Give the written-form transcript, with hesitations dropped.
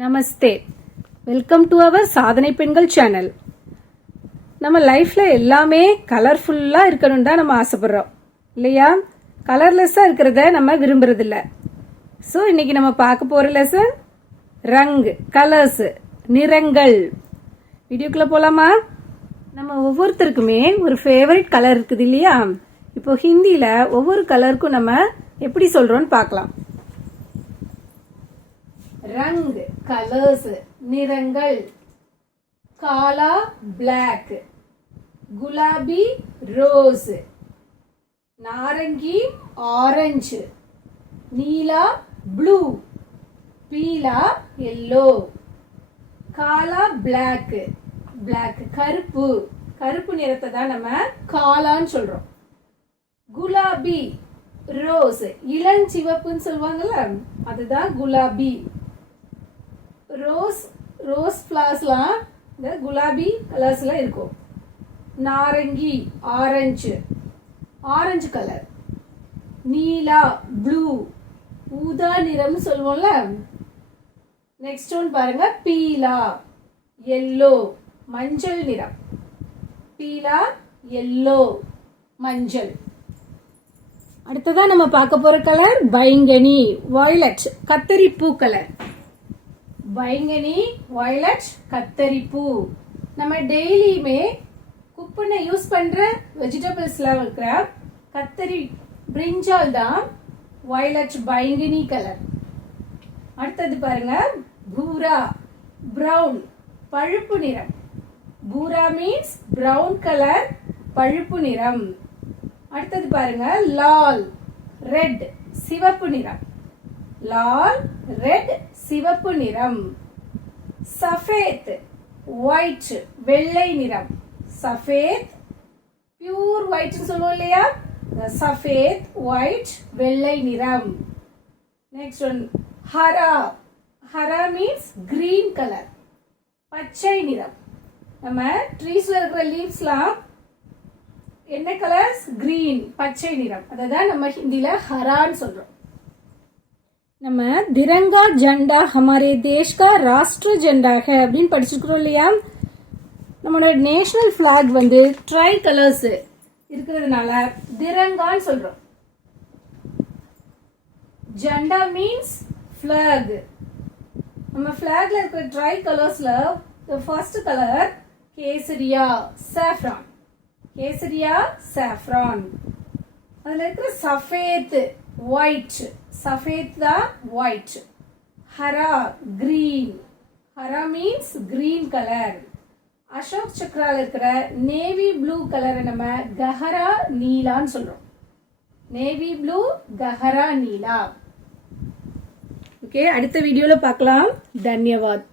Namaste. Welcome to our சாதனை பெண்கள் channel. நம்ம லைஃப்ல எல்லாமே கலர்ஃபுல்லா இருக்கணும் தான் நம்ம ஆசைப்படுறோம் இல்லையா? கலர்லெஸ்ஸா இருக்கிறத நம்ம விரும்புறது இல்ல. ஸோ இன்னைக்கு நம்ம பார்க்க போற லெசன் ரங், கலர்ஸ், நிறங்கள். வீடியோக்குள்ள போலாமா? நம்ம ஒவ்வொருத்தருக்குமே ஒரு ஃபேவரட் கலர் இருக்குது இல்லையா? இப்போ ஹிந்தியில ஒவ்வொரு கலருக்கும் நம்ம எப்படி சொல்றோம்னு பார்க்கலாம். ரங், கலர்ஸ், நிறங்கள். காலா, பிளாக். குலாபி, ரோஸ். நாரங்கி, ஆரஞ்சு. நீலா, ப்ளூ. பீலா, எல்லோ. காலா, பிளாக். பிளாக் கருப்பு. கருப்பு நிறத்தை தான் நம்ம காலான்னு சொல்றோம். குலாபி, ரோஸ், இளஞ்சிவப்புன்னு சொல்லுவாங்கல்ல, அதுதான் குலாபி. ரோஸ் ஃபிளவர்ஸ்லாம் இந்த குலாபி கலர்ஸ்ல இருக்கும். நாரங்கி, ஆரஞ்சு, ஆரஞ்சு கலர். நீலா, ப்ளூ, ஊதா நிறம்னு சொல்லுவோம்ல. நெக்ஸ்ட் ஒன் பாருங்க, பீலா, எல்லோ, மஞ்சள் நிறம். பீலா, எல்லோ, மஞ்சள். அடுத்ததா நம்ம பார்க்க போற கலர் பைங்கனி, வயலட், கத்தரிப்பூ கலர். பைங்கனி, வயலட், கத்தரிப்பூ. நம்ம டெய்லியுமே குக் பண்ண யூஸ் பண்ற வெஜிடபிள்ஸ்ல இருக்கிற கத்தரி, பிரிஞ்சால் தான் வயலட் பைங்கனி கலர். அடுத்தது பாருங்க, பூரா, பிரவுன், பழுப்பு நிறம். பூரா மீன்ஸ் பிரவுன் கலர், பழுப்பு நிறம். அடுத்தது பாருங்க, லால், ரெட், சிவப்பு நிறம். லால், ரெட், சிவப்பு நிறம். சஃபேத், ஒயிட், வெள்ளை நிறம். சஃபேத், பியூர் ஒயிட் சொல்லுவோம் இல்லையா? சஃபேத், ஒயிட், வெள்ளை நிறம். நெக்ஸ்ட் ஒன், ஹரா. ஹரா மீன்ஸ் கிரீன் கலர், பச்சை நிறம். நம்ம ட்ரீஸ்ல இருக்கிற லீவ்ஸ்லாம் என்ன கலர்ஸ்? கிரீன், பச்சை நிறம். அதான் நம்ம ஹிந்தில ஹரான்னு சொல்றோம். நம்ம திரங்கா ஜெண்டா ஹமாரே தேஷ் கா ராஷ்டிர ஜெண்டா ஹை அப்படின்னு படிச்சிருக்கிறோம் இல்லையா? நம்மளோட நேஷனல் பிளாக் வந்து ட்ரை கலர்ஸ் இருக்கிறதுனால திரங்கான்னு சொல்றோம். ஜெண்டா மீன்ஸ் பிளாக். நம்ம பிளாக்ல இருக்கிற ட்ரை கலர்ஸ்ல ஃபர்ஸ்ட் கலர் கேசரியா, சாஃப்ரான். கேசரியா, சாஃப்ரான். அதுல இருக்கிற சஃபேத், ஒயிட். சஃபேத் தான் ஒயிட். ஹரா, கிரீன். ஹரா மீன்ஸ் கிரீன் கலர். அசோக் சக்ரால இருக்கிற நேவி ப்ளூ கலரை நம்ம கஹரா நீலான்னு சொல்றோம். நேவி ப்ளூ, கஹரா நீலா. ஓகே, அடுத்த வீடியோல பார்க்கலாம். தன்யவாத்.